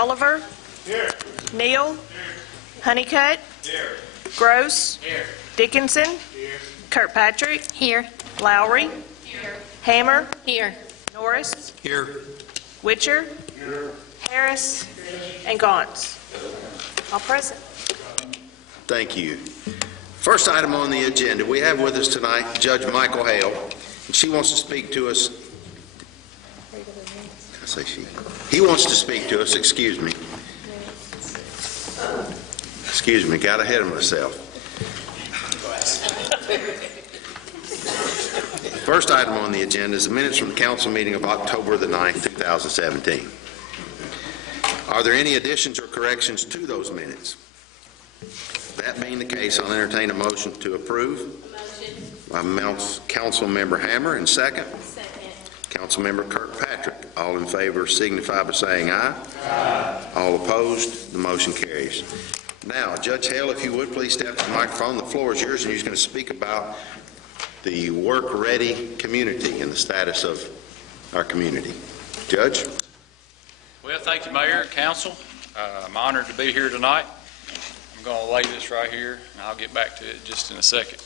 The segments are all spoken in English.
Oliver. Here. Neal. Honeycutt. Here. Gross. Here. Dickinson. Here. Kirkpatrick. Here. Lowry. Hammer. Here. Norris. Here. Witcher. Harris. And Gauntz. All present. Thank you. First item on the agenda, we have with us tonight Judge Michael Hale, and she wants to speak to us. I say she. He wants to speak to us, excuse me. Excuse me, got ahead of myself. First item on the agenda is the minutes from the council meeting of October the 9th, 2017. Are there any additions or corrections to those minutes? That being the case, I'll entertain a motion to approve. By Council Member Hammer, and second. Council Member Kirkpatrick. All in favor signify by saying aye. Aye. All opposed, the motion carries. Now, Judge Hale, if you would please step to the microphone. The floor is yours, and you're going to speak about the work-ready community and the status of our community. Judge? Well, thank you, Mayor, Council. I'm honored to be here tonight. I'm going to lay this right here, and I'll get back to it just in a second.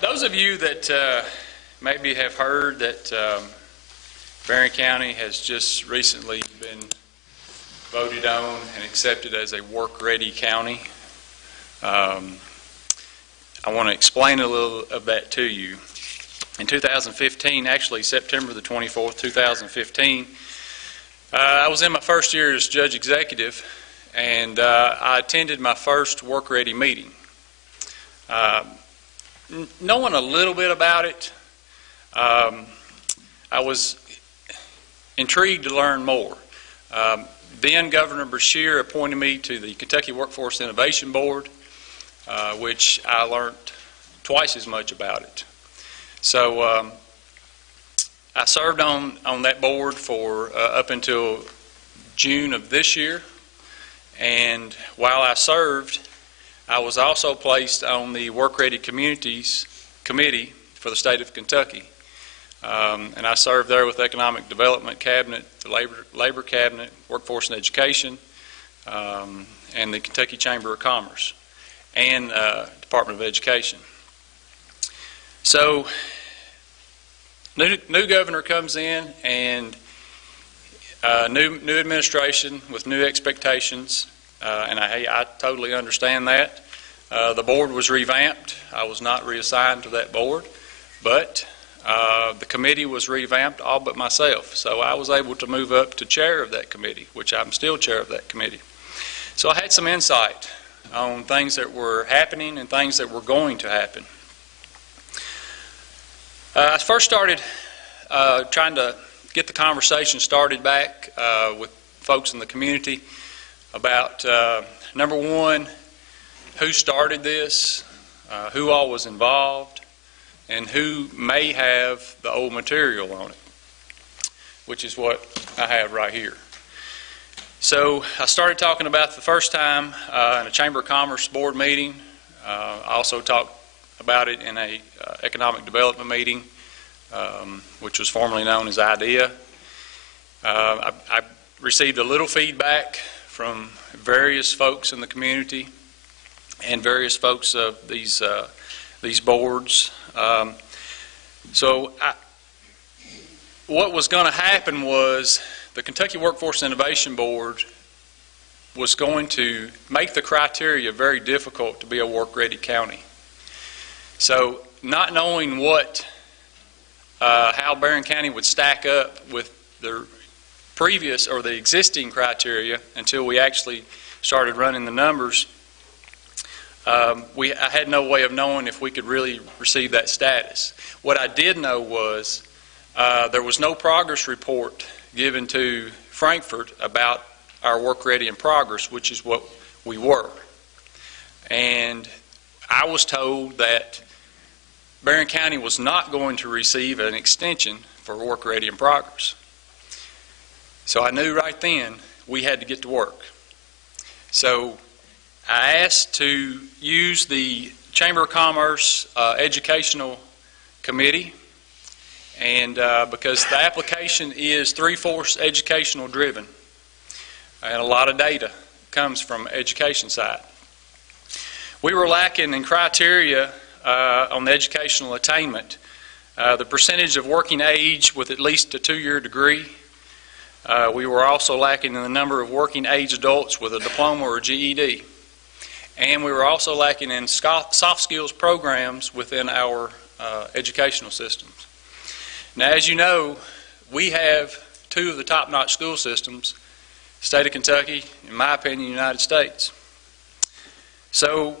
Those of you that maybe have heard that Barron County has just recently been voted on and accepted as a work-ready county, I want to explain a little of that to you. In 2015, actually September the 24th, 2015, I was in my first year as judge executive, and I attended my first work-ready meeting. Knowing a little bit about it, I was intrigued to learn more. Then Governor Beshear appointed me to the Kentucky Workforce Innovation Board, which I learned twice as much about it. So I served on that board for up until June of this year, and while I served, I was also placed on the Work Ready Communities Committee for the state of Kentucky, and I served there with Economic Development Cabinet, the Labor Cabinet, Workforce and Education, and the Kentucky Chamber of Commerce, and Department of Education. So, new governor comes in, and new administration with new expectations, and I totally understand that. The board was revamped. I was not reassigned to that board, but the committee was revamped all but myself. So I was able to move up to chair of that committee, which I'm still chair of that committee. So I had some insight on things that were happening and things that were going to happen. I first started trying to get the conversation started back with folks in the community about, number one, who started this, who all was involved, and who may have the old material on it, which is what I have right here. So I started talking about the first time in a Chamber of Commerce board meeting. I also talked about it in a economic development meeting, which was formerly known as IDEA. I received a little feedback from various folks in the community and various folks of these boards. What was going to happen was the Kentucky Workforce Innovation Board was going to make the criteria very difficult to be a work-ready county. So, not knowing how Barron County would stack up with the previous or the existing criteria until we actually started running the numbers, I had no way of knowing if we could really receive that status. What I did know was there was no progress report given to Frankfort about our work ready in progress, which is what we were. And I was told that Barron County was not going to receive an extension for work ready in progress. So I knew right then we had to get to work. So I asked to use the Chamber of Commerce Educational Committee and because the application is three-fourths educational driven, and a lot of data comes from education side. We were lacking in criteria on the educational attainment. The percentage of working age with at least a 2-year degree. We were also lacking in the number of working age adults with a diploma or a GED. And we were also lacking in soft skills programs within our educational systems. Now, as you know, we have 2 of the top-notch school systems, state of Kentucky, in my opinion, United States. So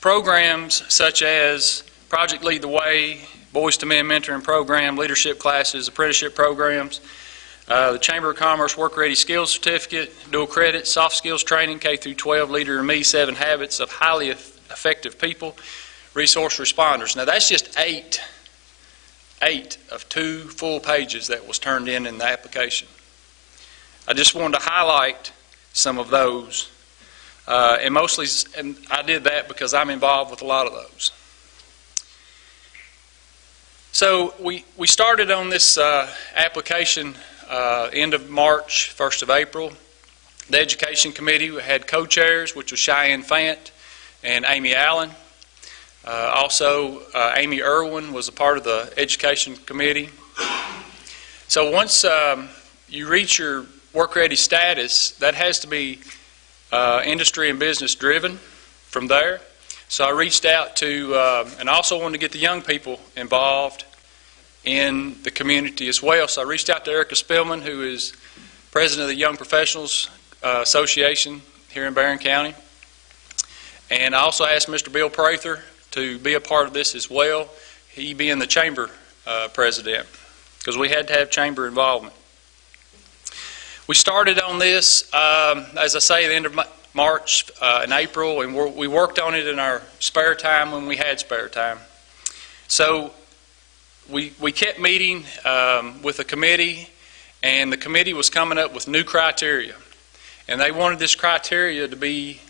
programs such as Project Lead the Way, Boys to Men Mentoring Program, leadership classes, apprenticeship programs, the Chamber of Commerce Work Ready Skills Certificate, dual credit, soft skills training, K through 12, Leader in Me, 7 Habits of Highly Effective People, resource responders. Now that's just 8 of 2 full pages that was turned in the application. I just wanted to highlight some of those, and I did that because I'm involved with a lot of those. So we started on this application end of March, 1st of April. The Education Committee had co-chairs, which was Cheyenne Fant and Amy Allen. Also, Amy Irwin was a part of the Education Committee. So once you reach your work-ready status, that has to be industry and business driven from there. So I reached out to, and I also wanted to get the young people involved in the community as well. So I reached out to Erica Spillman, who is president of the Young Professionals Association here in Barron County. And I also asked Mr. Bill Prather to be a part of this as well, he being the chamber president, because we had to have chamber involvement. We started on this, as I say, at the end of March and April, and we worked on it in our spare time when we had spare time. So we kept meeting with the committee, and the committee was coming up with new criteria. And they wanted this criteria to be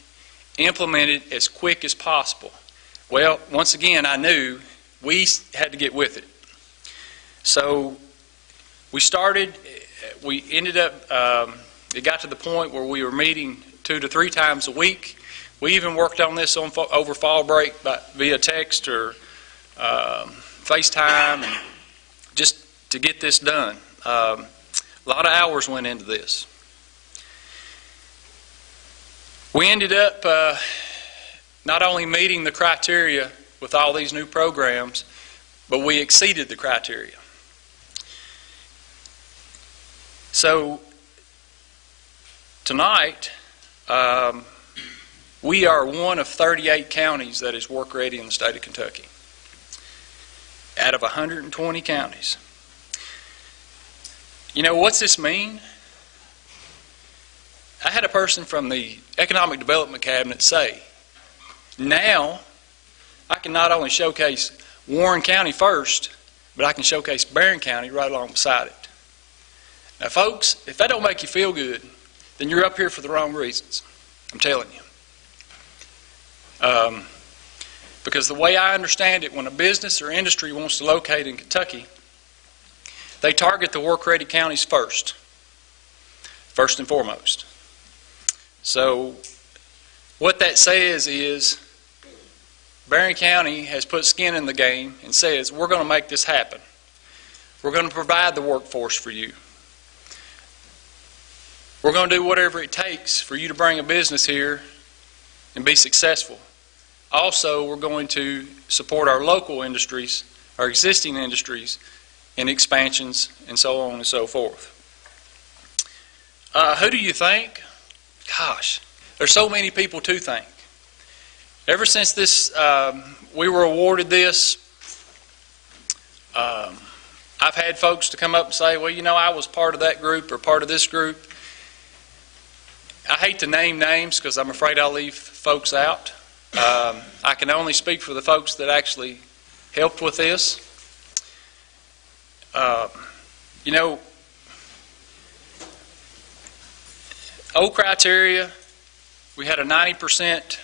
implemented as quick as possible. Well, once again, I knew we had to get with it. So we started, we ended up, it got to the point where we were meeting 2 to 3 times a week. We even worked on this over fall break via text or FaceTime, and just to get this done. A lot of hours went into this. We ended up not only meeting the criteria with all these new programs, but we exceeded the criteria. So tonight, we are one of 38 counties that is work ready in the state of Kentucky, out of 120 counties. You know, what's this mean? I had a person from the Economic Development Cabinet say, now I can not only showcase Warren County first, but I can showcase Barron County right along beside it. Now folks, if that don't make you feel good, then you're up here for the wrong reasons. I'm telling you. Because the way I understand it, when a business or industry wants to locate in Kentucky, they target the work-ready counties first and foremost. So what that says is Barron County has put skin in the game and says, we're going to make this happen. We're going to provide the workforce for you. We're going to do whatever it takes for you to bring a business here and be successful. Also, we're going to support our local industries, our existing industries, in expansions and so on and so forth. Who do you think? Gosh, there's so many people to thank. Ever since this, we were awarded this, I've had folks to come up and say, well, you know, I was part of that group or part of this group. I hate to name names because I'm afraid I'll leave folks out. I can only speak for the folks that actually helped with this. You know, old criteria, we had a 90%,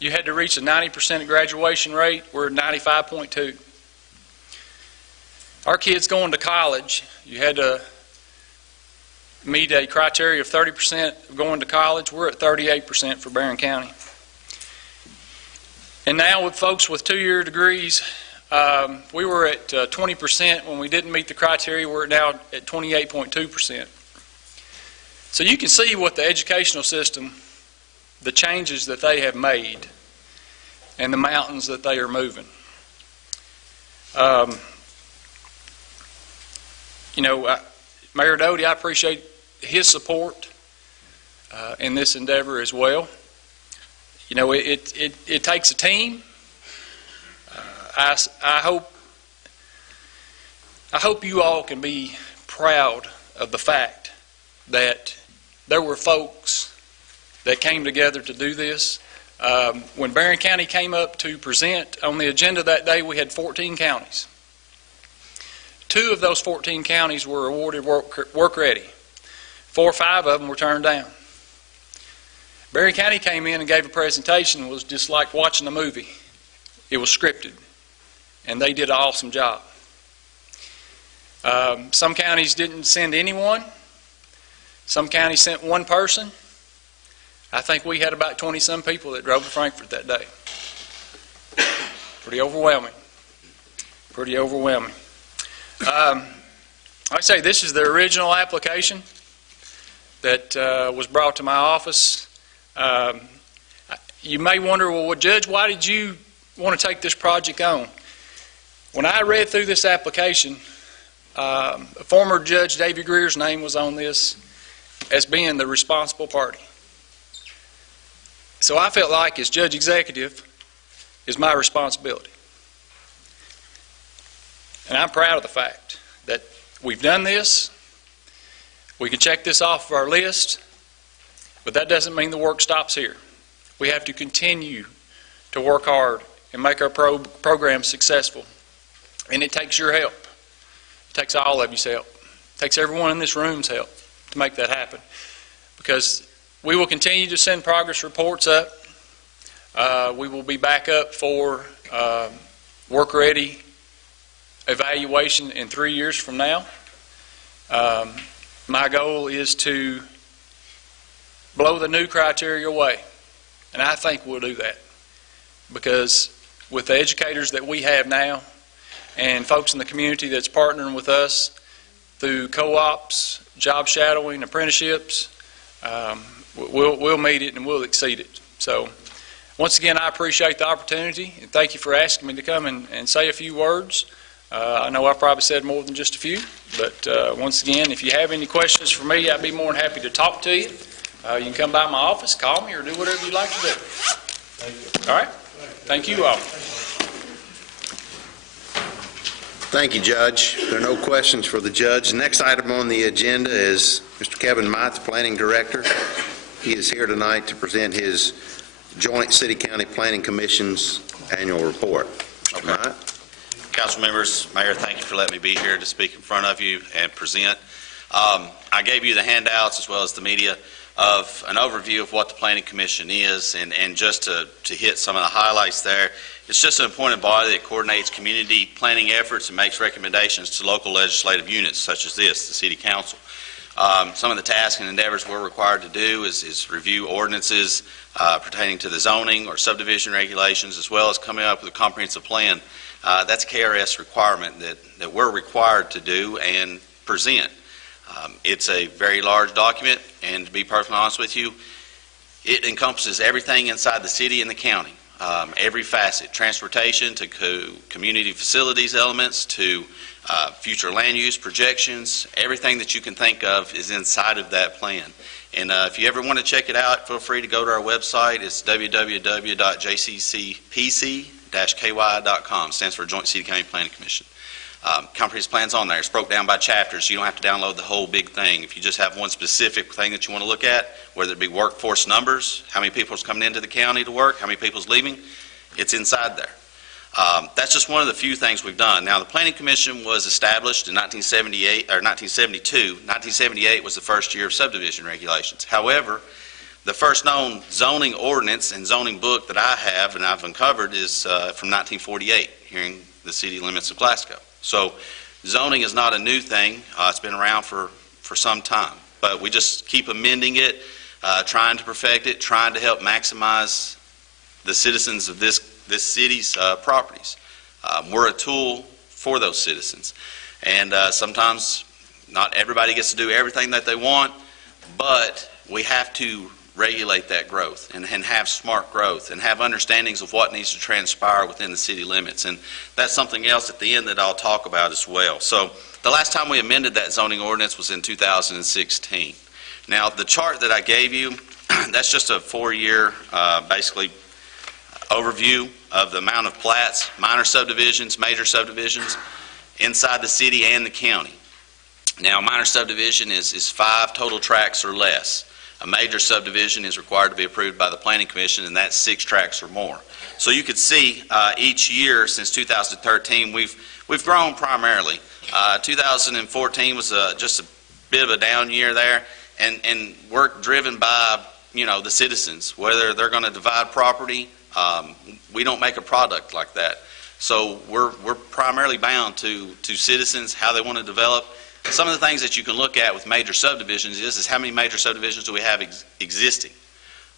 you had to reach a 90% graduation rate. We're at 95.2. our kids going to college, you had to meet a criteria of 30% going to college. We're at 38% for Barron County. And now with folks with 2-year degrees, we were at 20% when we didn't meet the criteria. We're now at 28.2%. So you can see what the educational system, the changes that they have made, and the mountains that they are moving. Mayor Doty, I appreciate his support in this endeavor as well. It takes a team. I hope you all can be proud of the fact that there were folks that came together to do this. When Barron County came up to present on the agenda that day, we had 14 counties. 2 of those 14 counties were awarded work ready. 4 or 5 of them were turned down. Barron County came in and gave a presentation. It was just like watching a movie. It was scripted, and they did an awesome job. Some counties didn't send anyone. Some counties sent one person. I think we had about 20-some people that drove to Frankfort that day. Pretty overwhelming. Pretty overwhelming. Like I say, this is the original application that was brought to my office. You may wonder, well, Judge, why did you want to take this project on? When I read through this application, former Judge Davy Greer's name was on this as being the responsible party. So I felt like, as Judge Executive, is my responsibility. And I'm proud of the fact that we've done this. We can check this off of our list, but that doesn't mean the work stops here. We have to continue to work hard and make our program successful. And it takes your help. It takes all of you's help. It takes everyone in this room's help to make that happen. Because we will continue to send progress reports up. We will be back up for work-ready evaluation in 3 years from now. My goal is to blow the new criteria away. And I think we'll do that. Because with the educators that we have now and folks in the community that's partnering with us through co-ops, job shadowing, apprenticeships, we'll meet it and we'll exceed it. So once again, I appreciate the opportunity and thank you for asking me to come and say a few words. I know I probably said more than just a few, but once again, if you have any questions for me, I'd be more than happy to talk to you. You can come by my office, call me, or do whatever you'd like to do. Thank you. All right? Thank you all. Thank you, Judge. There are no questions for the judge. The next item on the agenda is Mr. Kevin Mott, the Planning Director. He is here tonight to present his Joint City-County Planning Commission's annual report. Mr. Mott? Council members, Mayor, thank you for letting me be here to speak in front of you and present. I gave you the handouts as well as the media of an overview of what the Planning Commission is, and just to hit some of the highlights there. It's just an appointed body that coordinates community planning efforts and makes recommendations to local legislative units such as this, the City Council. Some of the tasks and endeavors we're required to do is review ordinances pertaining to the zoning or subdivision regulations, as well as coming up with a comprehensive plan. That's a KRS requirement that we're required to do and present. It's a very large document, and to be perfectly honest with you, it encompasses everything inside the city and the county. Every facet, transportation to community facilities elements to future land use projections, everything that you can think of is inside of that plan. And if you ever want to check it out, feel free to go to our website. It's www.jccpc-ky.com. Stands for Joint City County Planning Commission. Comprehensive plan's on there. It's broke down by chapters. You don't have to download the whole big thing. If you just have one specific thing that you want to look at, whether it be workforce numbers, how many people's coming into the county to work, how many people's leaving, it's inside there. That's just one of the few things we've done. Now, the Planning Commission was established in 1978 or 1972. 1978 was the first year of subdivision regulations. However, the first known zoning ordinance and zoning book that I have and I've uncovered is from 1948 here in the city limits of Glasgow. So zoning is not a new thing. It's been around for some time, but we just keep amending it, trying to perfect it, trying to help maximize the citizens of this city's properties. We're a tool for those citizens, and sometimes not everybody gets to do everything that they want, but we have to regulate that growth and have smart growth and have understandings of what needs to transpire within the city limits. And that's something else at the end that I'll talk about as well. So the last time we amended that zoning ordinance was in 2016. Now, the chart that I gave you, that's just a 4-year, basically, overview of the amount of plats, minor subdivisions, major subdivisions, inside the city and the county. Now, minor subdivision is 5 total tracts or less. A major subdivision is required to be approved by the Planning Commission, and that's 6 tracts or more. So you could see each year since 2013, we've grown primarily. 2014 was just a bit of a down year there, and we're driven by, the citizens, whether they're going to divide property. We don't make a product like that. So we're primarily bound to citizens, how they want to develop. Some of the things that you can look at with major subdivisions is how many major subdivisions do we have existing?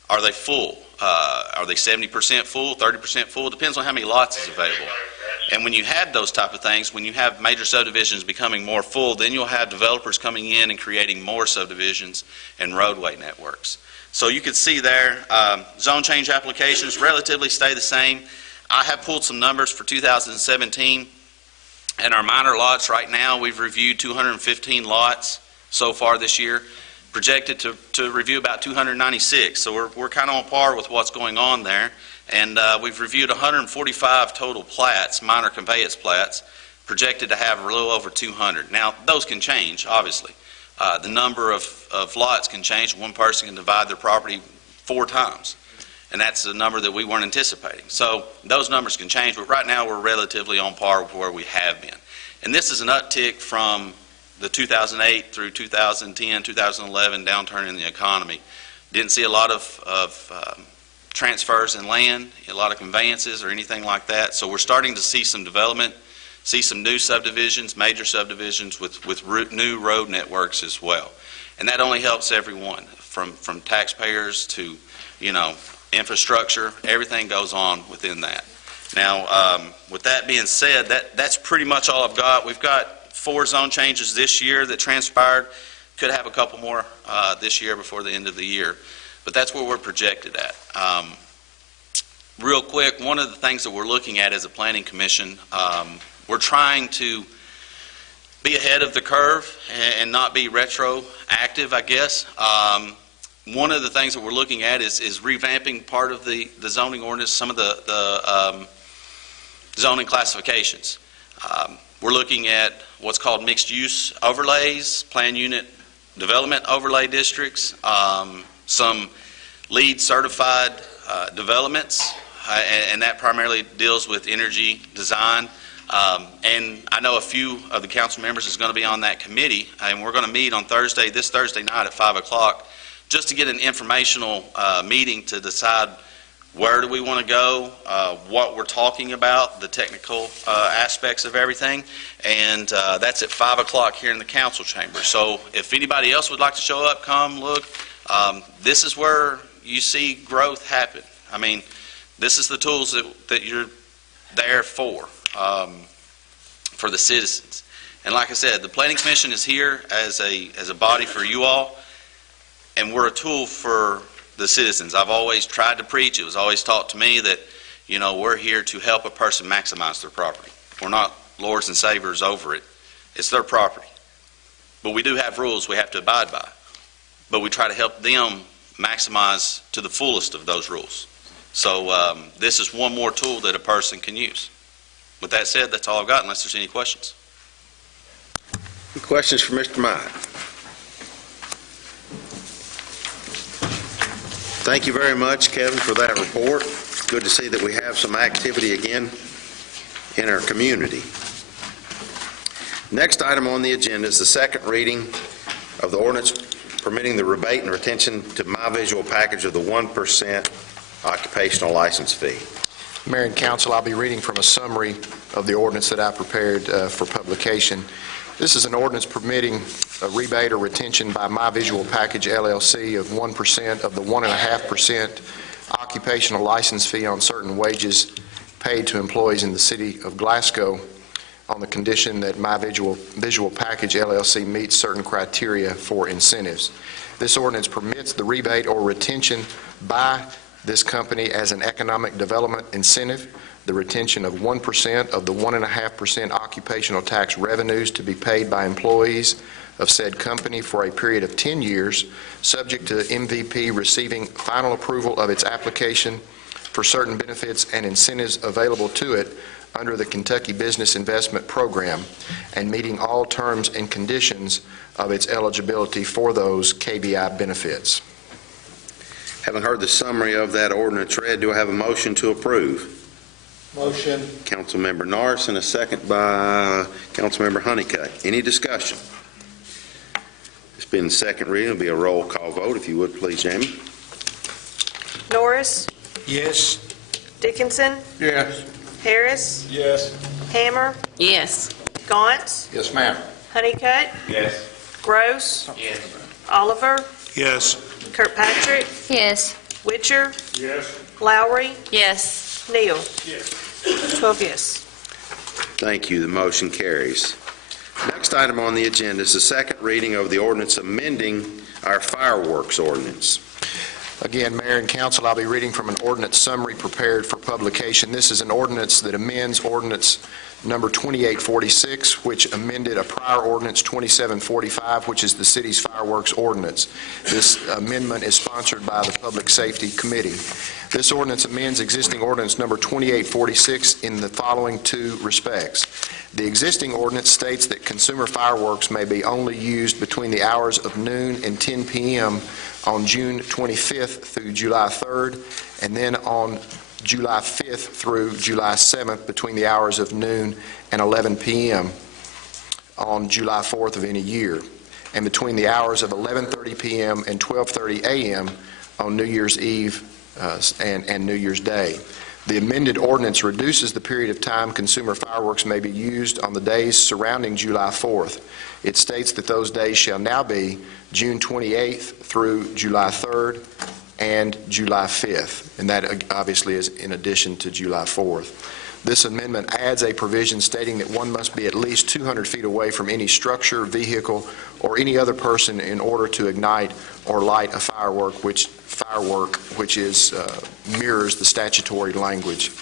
Are they full? Are they 70% full, 30% full? Depends on how many lots is available. And when you have those type of things, when you have major subdivisions becoming more full, then you'll have developers coming in and creating more subdivisions and roadway networks. So you can see there, zone change applications relatively stay the same. I have pulled some numbers for 2017. And our minor lots right now, we've reviewed 215 lots so far this year, projected to review about 296. So we're kind of on par with what's going on there. And we've reviewed 145 total plats, minor conveyance plats, projected to have a little over 200. Now, those can change, obviously. The number of lots can change. One person can divide their property 4 times. And that's a number that we weren't anticipating. So those numbers can change, but right now we're relatively on par with where we have been. And this is an uptick from the 2008 through 2010, 2011 downturn in the economy. Didn't see a lot of transfers in land, a lot of conveyances or anything like that. So we're starting to see some development, see some new subdivisions, major subdivisions with new road networks as well. And that only helps everyone, from taxpayers to, infrastructure. Everything goes on within that. Now, with that being said, that's pretty much all I've got. We've got 4 zone changes this year that transpired. Could have a couple more this year before the end of the year. But that's where we're projected at. Real quick, one of the things that we're looking at as a planning commission, we're trying to be ahead of the curve and not be retroactive, I guess. One of the things that we're looking at is revamping part of the zoning ordinance, some of the zoning classifications. We're looking at what's called mixed-use overlays, plan unit development overlay districts, some LEED certified developments, and that primarily deals with energy design. And I know a few of the council members is going to be on that committee, and we're going to meet on this Thursday night at 5 o'clock, just to get an informational meeting to decide where do we want to go, what we're talking about, the technical aspects of everything, and that's at 5 o'clock here in the council chamber. So if anybody else would like to show up, come, look. This is where you see growth happen. I mean, this is the tools that you're there for the citizens. And like I said, the Planning Commission is here as a body for you all, and we're a tool for the citizens. I've always tried to preach. It was always taught to me that, we're here to help a person maximize their property. We're not lords and saviors over it. It's their property. But we do have rules we have to abide by. But we try to help them maximize to the fullest of those rules. So this is one more tool that a person can use. With that said, that's all I've got, unless there's any questions. Any questions for Mr. Myatt? Thank you very much, Kevin, for that report. Good to see that we have some activity again in our community. Next item on the agenda is the second reading of the ordinance permitting the rebate and retention to My Visual package of the 1% occupational license fee. Mayor and Council, I'll be reading from a summary of the ordinance that I prepared for publication. This is an ordinance permitting a rebate or retention by My Visual Package LLC of 1% of the 1.5% occupational license fee on certain wages paid to employees in the city of Glasgow on the condition that My Visual Package LLC meets certain criteria for incentives. This ordinance permits the rebate or retention by this company as an economic development incentive, the retention of 1% of the 1.5% occupational tax revenues to be paid by employees of said company for a period of 10 years, subject to MVP receiving final approval of its application for certain benefits and incentives available to it under the Kentucky Business Investment Program, and meeting all terms and conditions of its eligibility for those KBI benefits. Having heard the summary of that ordinance read, do I have a motion to approve? Motion. Councilmember Norris, and a second by Councilmember Honeycutt. Any discussion? This being the second reading, it'll be a roll call vote. If you would, please, Jamie. Norris, Yes. Dickinson, Yes. Harris, Yes. Hammer, Yes. Gauntz, Yes, ma'am. Honeycutt, Yes. Gross, Yes. Oliver, Yes. Kirkpatrick, Yes. Witcher, Yes. Lowry, Yes. Neal. Yes. 12 yes. Thank you. The motion carries. Next item on the agenda is the second reading of the ordinance amending our fireworks ordinance. Again, Mayor and Council, I'll be reading from an ordinance summary prepared for publication. This is an ordinance that amends ordinance number 2846, which amended a prior ordinance 2745, which is the city's fireworks ordinance. This amendment is sponsored by the Public Safety Committee. This ordinance amends existing ordinance number 2846 in the following two respects. The existing ordinance states that consumer fireworks may be only used between the hours of noon and 10 p.m. on June 25th through July 3rd, and then on July 5th through July 7th between the hours of noon and 11 p.m. on July 4th of any year, and between the hours of 11:30 p.m. and 12:30 a.m. on New Year's Eve and New Year's Day. The amended ordinance reduces the period of time consumer fireworks may be used on the days surrounding July 4th. It states that those days shall now be June 28th through July 3rd and July 5th, and that obviously is in addition to July 4th. This amendment adds a provision stating that one must be at least 200 feet away from any structure, vehicle, or any other person in order to ignite or light a firework, which mirrors the statutory language.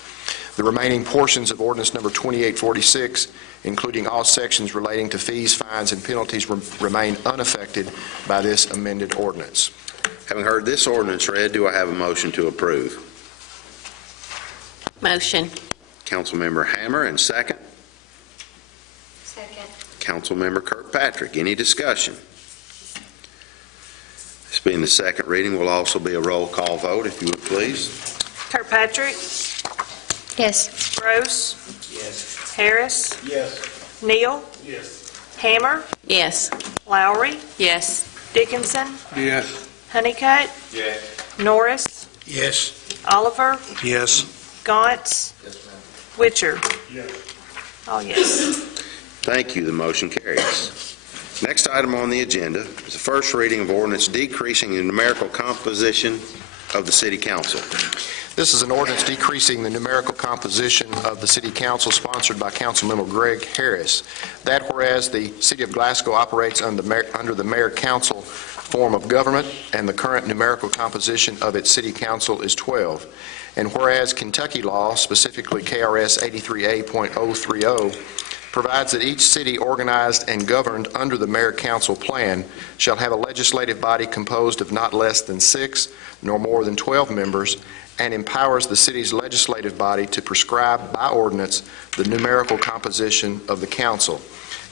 The remaining portions of ordinance number 2846, including all sections relating to fees, fines, and penalties, remain unaffected by this amended ordinance. Having heard this ordinance read, do I have a motion to approve? Motion. Councilmember Hammer, and second. Second. Councilmember Kirkpatrick. Any discussion? This being the second reading, will also be a roll call vote, if you would, please. Kirkpatrick, Yes. Gross, Yes. Harris, Yes. Neal, Yes. Hammer, Yes. Lowry, Yes. Dickinson, Yes. Honeycutt, Yes. Norris, Yes. Oliver, Yes. Gauntz, Witcher. Yes. All yes. Thank you. The motion carries. Next item on the agenda is the first reading of ordinance decreasing the numerical composition of the City Council. This is an ordinance decreasing the numerical composition of the City Council, sponsored by Councilmember Greg Harris. That whereas the City of Glasgow operates under the Mayor-Council form of government, and the current numerical composition of its City Council is 12. And whereas Kentucky law, specifically KRS 83A.030, provides that each city organized and governed under the Mayor-Council plan shall have a legislative body composed of not less than 6 nor more than 12 members, and empowers the city's legislative body to prescribe by ordinance the numerical composition of the council.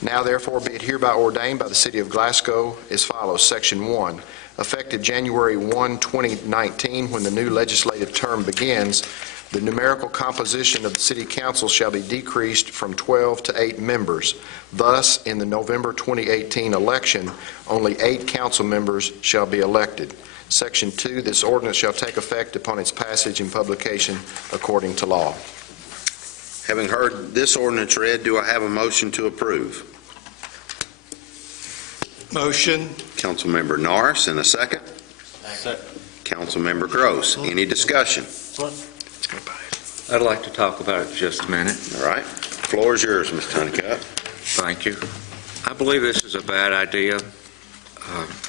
Now therefore be it hereby ordained by the City of Glasgow as follows. Section 1. Effective January 1, 2019, when the new legislative term begins, the numerical composition of the City Council shall be decreased from 12 to 8 members. Thus, in the November 2018 election, only 8 council members shall be elected. Section 2, this ordinance shall take effect upon its passage and publication according to law. Having heard this ordinance read, do I have a motion to approve? Motion. Councilmember Norris, and a second? Second. Councilmember Gross. Any discussion? I'd like to talk about it for just a minute. All right. Floor is yours, Mr. Honeycutt. Thank you. I believe this is a bad idea.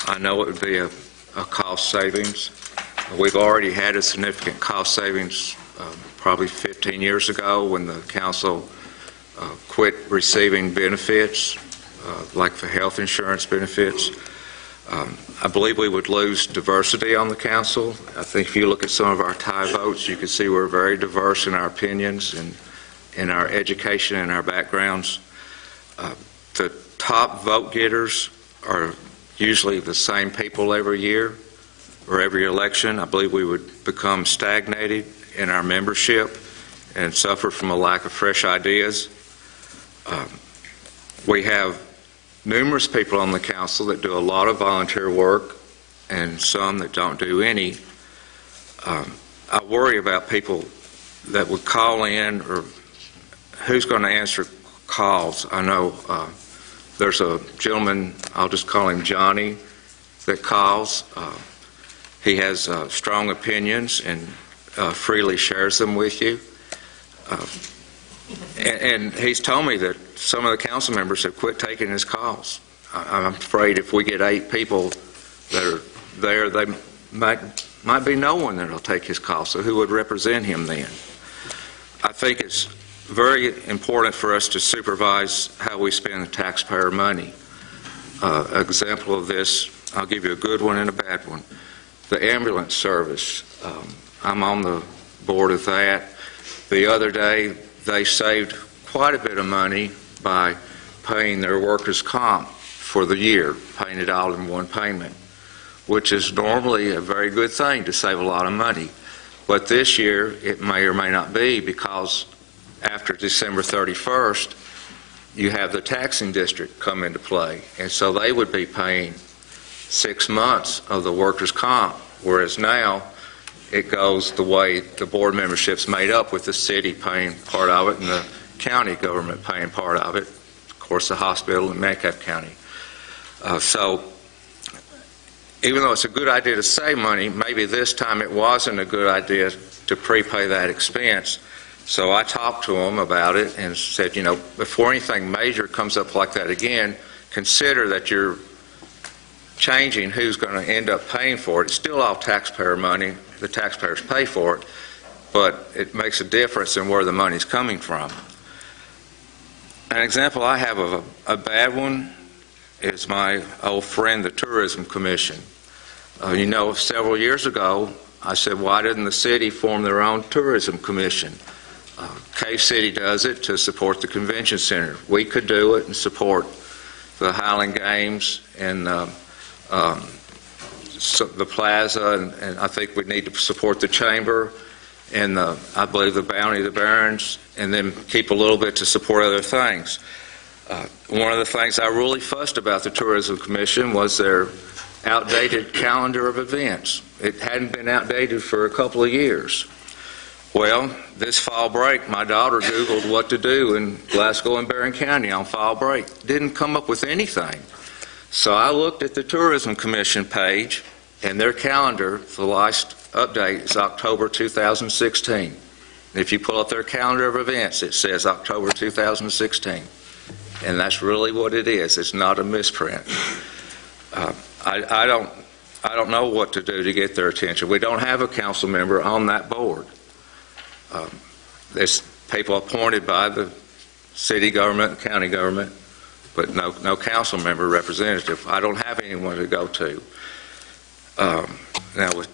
I know it would be a cost savings. We've already had a significant cost savings probably 15 years ago when the council quit receiving benefits, like for health insurance benefits. I believe we would lose diversity on the council. I think if you look at some of our tie votes, you can see we're very diverse in our opinions and in our education and our backgrounds. The top vote getters are usually the same people every year or every election. I believe we would become stagnated in our membership and suffer from a lack of fresh ideas. We have numerous people on the council that do a lot of volunteer work and some that don't do any. I worry about people that would call in, or who's going to answer calls. I know there's a gentleman, I'll just call him Johnny, that calls. He has strong opinions and freely shares them with you. And he's told me that some of the council members have quit taking his calls. I'm afraid if we get 8 people that are there, they might be no one that will take his call. So who would represent him then? I think it's very important for us to supervise how we spend the taxpayer money. An example of this, I'll give you a good one and a bad one. The ambulance service, I'm on the board of that. The other day, they saved quite a bit of money by paying their workers' comp for the year, paying it all in one payment, which is normally a very good thing to save a lot of money. But this year, it may or may not be, because after December 31st, you have the taxing district come into play, and so they would be paying 6 months of the workers' comp, whereas now it goes the way the board membership's made up, with the city paying part of it and the county government paying part of it, of course the hospital in Metcalfe County. So even though it's a good idea to save money, maybe this time it wasn't a good idea to prepay that expense. So I talked to them about it and said, you know, before anything major comes up like that again, consider that you're changing who's going to end up paying for it. It's still all taxpayer money. The taxpayers pay for it, but it makes a difference in where the money's coming from. An example I have of a bad one is my old friend, the Tourism Commission. You know, several years ago, I said, why didn't the city form their own tourism commission? Cave City does it to support the convention center. We could do it and support the Highland Games and the plaza, and I think we need to support the chamber and I believe the Bounty of the Barons, and then keep a little bit to support other things. One of the things I really fussed about the Tourism Commission was their outdated calendar of events. It hadn't been outdated for a couple of years. Well, this fall break, my daughter Googled what to do in Glasgow and Barron County on fall break. Didn't come up with anything. So I looked at the Tourism Commission page, and their calendar, the last update is October 2016. If you pull up their calendar of events, it says October 2016. And that's really what it is. It's not a misprint. I don't know what to do to get their attention. We don't have a council member on that board. There's people appointed by the city government and county government, but no council member representative. I don't have anyone to go to. Now with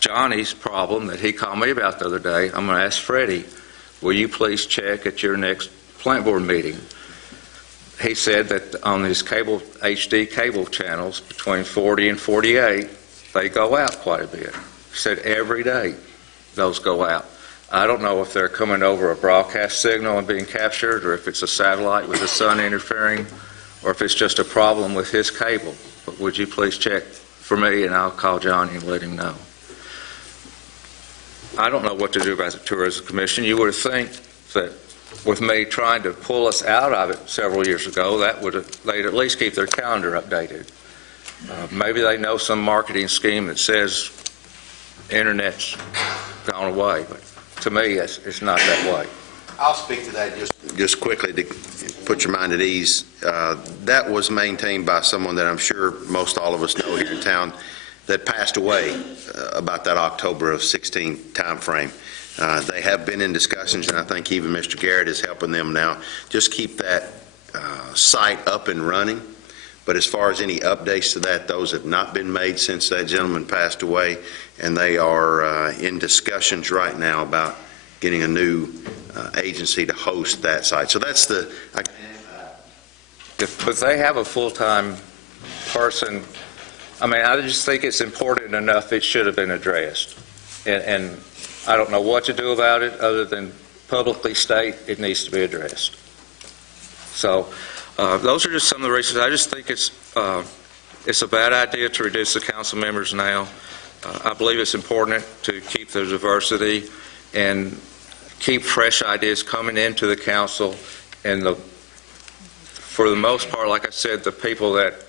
Johnny's problem that he called me about the other day, I'm going to ask Freddie, will you please check at your next plant board meeting? He said that on his cable, HD cable channels between 40 and 48, they go out quite a bit. He said every day those go out. I don't know if they're coming over a broadcast signal and being captured, or if it's a satellite with the sun interfering, or if it's just a problem with his cable. But would you please check for me, and I'll call Johnny and let him know. I don't know what to do about the Tourism Commission. You would think that with me trying to pull us out of it several years ago, they'd at least keep their calendar updated. Maybe they know some marketing scheme that says internet's gone away, but to me, it's not that way. I'll speak to that just quickly to put your mind at ease. That was maintained by someone that I'm sure most all of us know here in town that passed away about that October of 16 timeframe. They have been in discussions, and I think even Mr. Garrett is helping them now. Just keep that site up and running. But as far as any updates to that, those have not been made since that gentleman passed away, and they are in discussions right now about getting a new agency to host that site. So that's the... But they have a full-time person. I mean, I just think it's important enough it should have been addressed. And I don't know what to do about it other than publicly state it needs to be addressed. So those are just some of the reasons. I just think it's a bad idea to reduce the council members now. I believe it's important to keep the diversity and keep fresh ideas coming into the council. And for the most part, like I said, the people that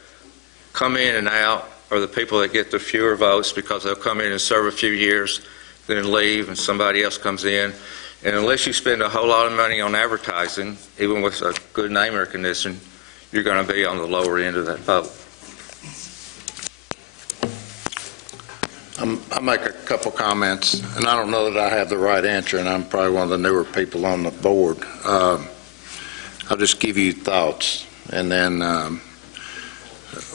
come in and out are the people that get the fewer votes because they'll come in and serve a few years, then leave, and somebody else comes in. And unless you spend a whole lot of money on advertising, even with a good name recognition, you're going to be on the lower end of that vote. I'll make a couple comments, and I don't know that I have the right answer, and I'm probably one of the newer people on the board. I'll just give you thoughts. And then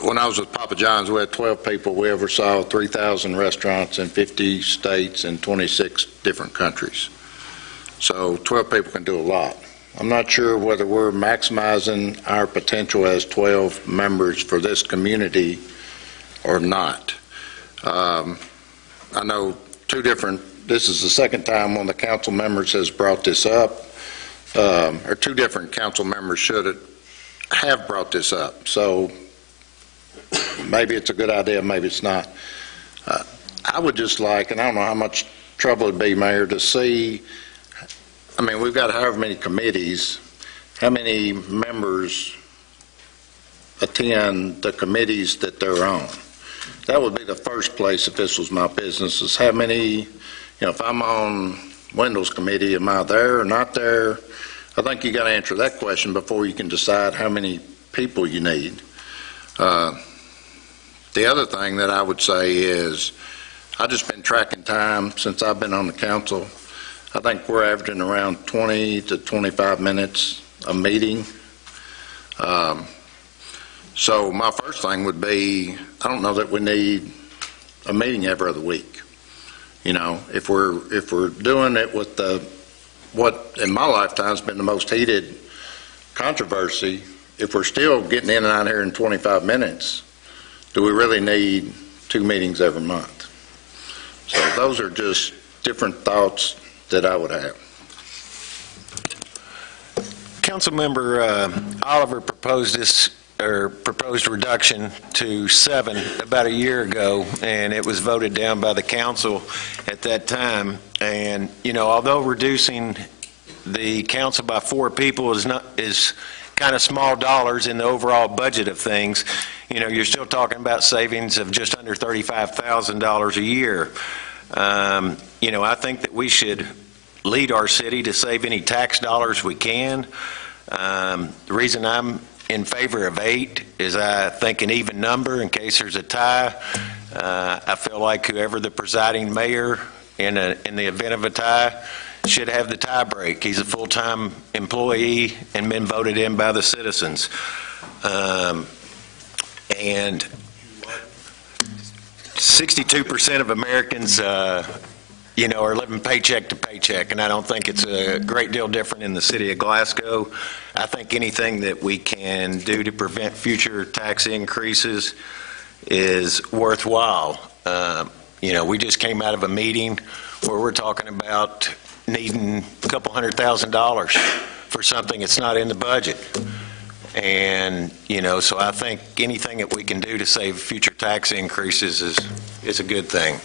when I was with Papa John's, we had 12 people. We oversaw 3,000 restaurants in 50 states and 26 different countries. So 12 people can do a lot. I'm not sure whether we're maximizing our potential as 12 members for this community or not. I know this is the second time one of the council members has brought this up, or two different council members should have brought this up. So maybe it's a good idea, maybe it's not. I would just like, and I don't know how much trouble it'd be, Mayor, to see, I mean, we've got however many committees, how many members attend the committees that they're on? That would be the first place if this was my business, is how many, if I'm on Wendell's committee, am I there or not there? I think you got to answer that question before you can decide how many people you need. The other thing that I would say is, I've just been tracking time since I've been on the council. I think we're averaging around 20 to 25 minutes a meeting. So my first thing would be, I don't know that we need a meeting every other week. If we're doing it with what in my lifetime has been the most heated controversy, if we're still getting in and out here in 25 minutes, do we really need 2 meetings every month? So those are just different thoughts that I would have. Councilmember Oliver proposed reduction to 7 about a year ago, and it was voted down by the council at that time. And although reducing the council by 4 people is kind of small dollars in the overall budget of things, you're still talking about savings of just under $35,000 a year. I think that we should lead our city to save any tax dollars we can. The reason I'm in favor of 8 is I think an even number in case there's a tie. I feel like whoever the presiding mayor in the event of a tie should have the tie break. He's a full-time employee and been voted in by the citizens. And 62% of Americans are living paycheck to paycheck, and I don't think it's a great deal different in the city of Glasgow. I think anything that we can do to prevent future tax increases is worthwhile. We just came out of a meeting where we're talking about needing a couple $100,000 for something that's not in the budget. And, so I think anything that we can do to save future tax increases is a good thing.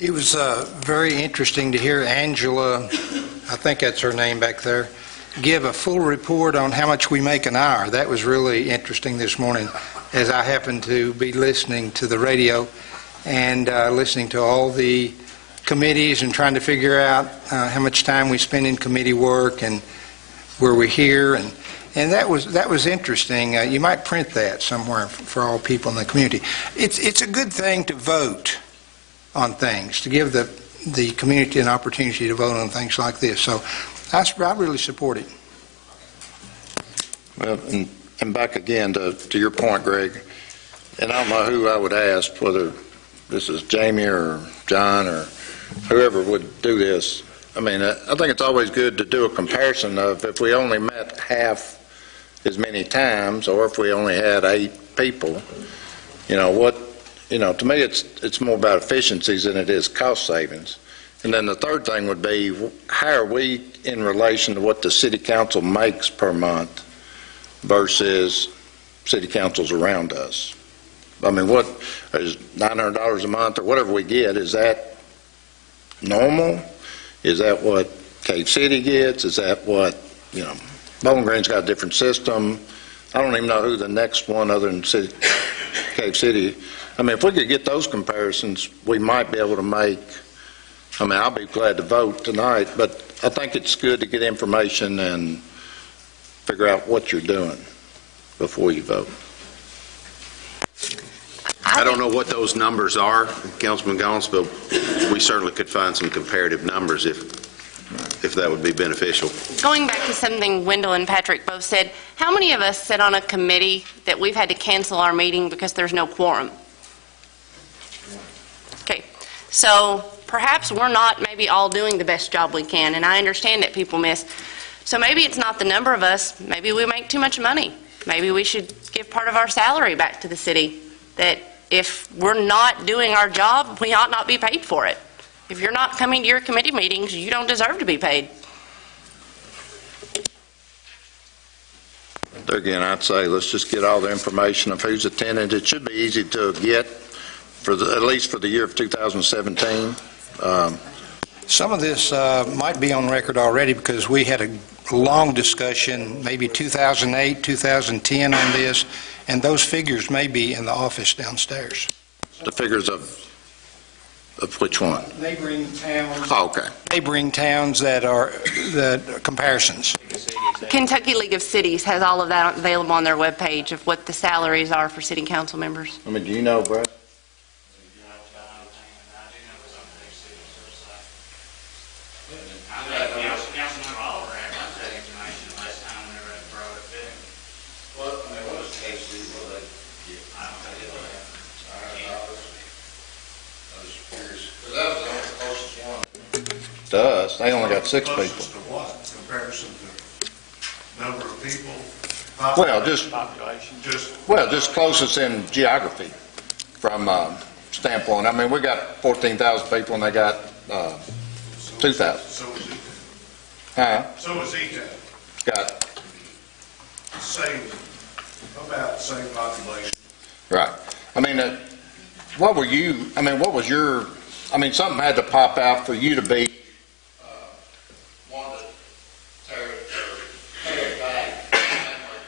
It was very interesting to hear Angela, I think that's her name back there, give a full report on how much we make an hour. That was really interesting this morning, as I happened to be listening to the radio and listening to all the committees and trying to figure out how much time we spend in committee work and where we're here. And that was interesting. You might print that somewhere for all people in the community. It's a good thing to vote on things, to give the community an opportunity to vote on things like this. So I really support it. Well, and back again to your point, Greg, and I don't know who I would ask, whether this is Jamie or John or whoever would do this. I mean, I think it's always good to do a comparison of if we only met half as many times, or if we only had 8 people, to me it's more about efficiencies than it is cost savings. And then the third thing would be, how are we in relation to what the city council makes per month versus city councils around us? I mean, what is $900 a month or whatever we get, is that normal? Is that what Cave City gets? Is that what, Bowling Green's got a different system. I don't even know who the next one other than Cave City. I mean, if we could get those comparisons, we might be able to make, I'll be glad to vote tonight, but I think it's good to get information and figure out what you're doing before you vote. I don't know what those numbers are, Councilman Goins, but we certainly could find some comparative numbers if that would be beneficial. Going back to something Wendell and Patrick both said, how many of us sit on a committee that we've had to cancel our meeting because there's no quorum? Okay, so perhaps we're not maybe all doing the best job we can, and I understand that people miss. So maybe it's not the number of us, maybe we make too much money. Maybe we should give part of our salary back to the city, that if we're not doing our job, we ought not be paid for it. If you're not coming to your committee meetings, you don't deserve to be paid. Again, I'd say let's just get all the information of who's attended. It should be easy to get, at least for the year of 2017. Some of this might be on record already because we had a long discussion, maybe 2008, 2010 on this, and those figures may be in the office downstairs. The figures of which one? Neighboring towns. Oh, okay. Neighboring towns that are the comparisons. Kentucky League of Cities has all of that available on their webpage of what the salaries are for city council members. I mean, do you know, Brett? To us, they only got 6 people. Closest to what? Comparison to number of people? Well, just Population. closest in geography from standpoint. I mean, we got 14,000 people and they got 2,000. So is E-Town. Huh? So is E-Town. Got, Same, about the same population. right. I mean, what was your, something had to pop out for you to be one to tear it back.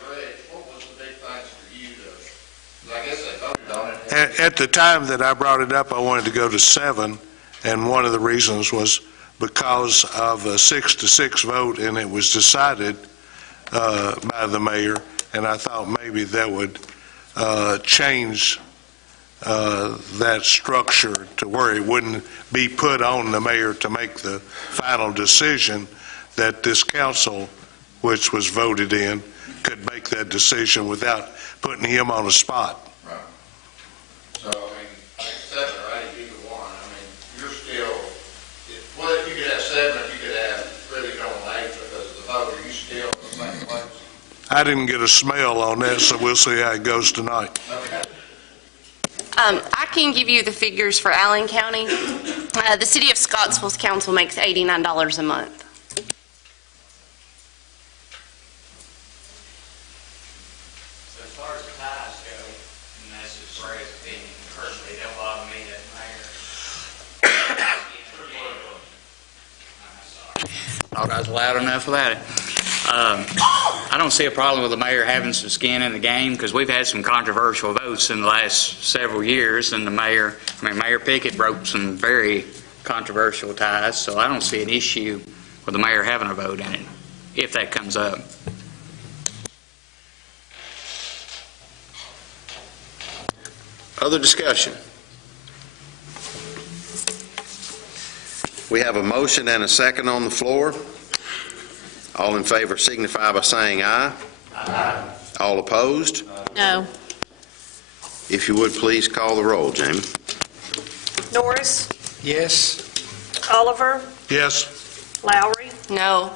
Greg, what was the big things for you to, I guess they voted on it. At the time that I brought it up, I wanted to go to 7, and one of the reasons was because of a 6-6 vote, and it was decided by the mayor, and I thought maybe that would change that structure to where it wouldn't be put on the mayor to make the final decision, that this council, which was voted in, could make that decision without putting him on a spot. Right. So, 7 or 8, either one. You're still, if you could have 7, if you could have really going 8 because of the vote, are you still in the same place? I didn't get a smell on that, so we'll see how it goes tonight. Okay. I can give you the figures for Allen County. The city of Scottsville's council makes $89 a month. Thought I was loud enough without it. I don't see a problem with the mayor having some skin in the game, because we've had some controversial votes in the last several years, and Mayor Pickett broke some very controversial ties, so I don't see an issue with the mayor having a vote in it, if that comes up. Other discussion? We have a motion and a second on the floor. All in favor signify by saying aye. Aye. All opposed? No. If you would, please call the roll, Jamie. Norris, Yes. Oliver, Yes. Lowry, No.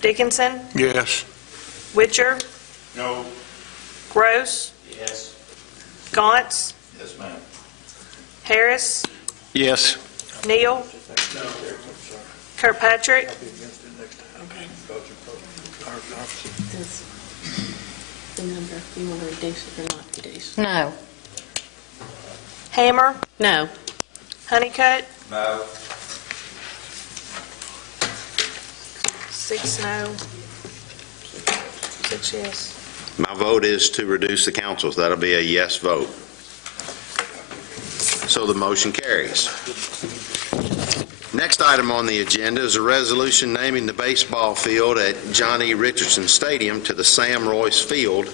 Dickinson, Yes. Witcher, No. Gross, Yes. Gauntz, Yes, ma'am. Yes. Harris, Neal, Kirkpatrick, The number, you want to reduce it or not reduce? No. Hammer, No. Honeycutt, No. 6 no, 6 yes. My vote is to reduce the council, so that'll be a yes vote. So the motion carries. Next item on the agenda is a resolution naming the baseball field at John E. Richardson Stadium to the Sam Royce Field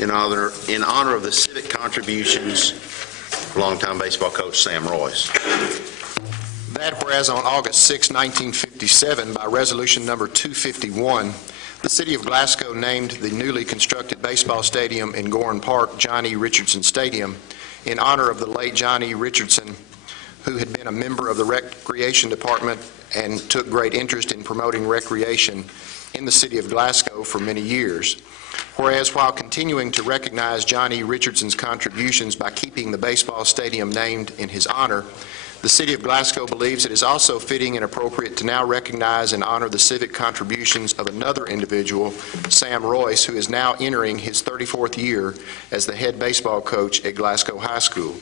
in honor of the civic contributions of longtime baseball coach Sam Royce. That whereas on August 6, 1957, by resolution number 251, the city of Glasgow named the newly constructed baseball stadium in Gorham Park John E. Richardson Stadium in honor of the late John E. Richardson, who had been a member of the Recreation Department and took great interest in promoting recreation in the city of Glasgow for many years. Whereas while continuing to recognize John E. Richardson's contributions by keeping the baseball stadium named in his honor, the city of Glasgow believes it is also fitting and appropriate to now recognize and honor the civic contributions of another individual, Sam Royce, who is now entering his 34th year as the head baseball coach at Glasgow High School.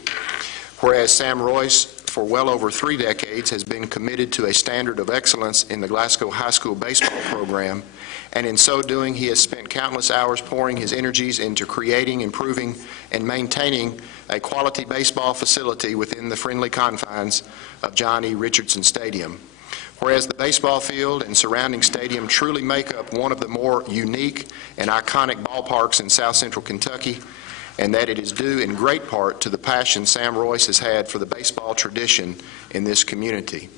Whereas Sam Royce, for well over 3 decades, has been committed to a standard of excellence in the Glasgow High School baseball program, and in so doing, he has spent countless hours pouring his energies into creating, improving, and maintaining a quality baseball facility within the friendly confines of John E. Richardson Stadium. Whereas the baseball field and surrounding stadium truly make up one of the more unique and iconic ballparks in South Central Kentucky, and that it is due in great part to the passion Sam Royce has had for the baseball tradition in this community.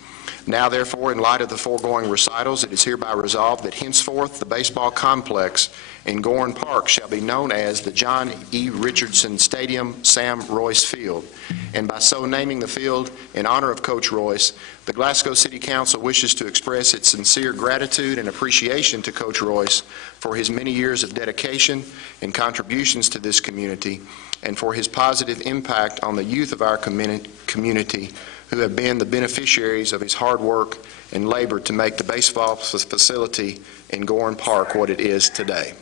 Now, therefore, in light of the foregoing recitals, it is hereby resolved that henceforth the baseball complex in Gorham Park shall be known as the John E. Richardson Stadium Sam Royce Field. And by so naming the field in honor of Coach Royce, the Glasgow City Council wishes to express its sincere gratitude and appreciation to Coach Royce for his many years of dedication and contributions to this community, and for his positive impact on the youth of our community who have been the beneficiaries of his hard work and labor to make the baseball facility in Gorham Park what it is today.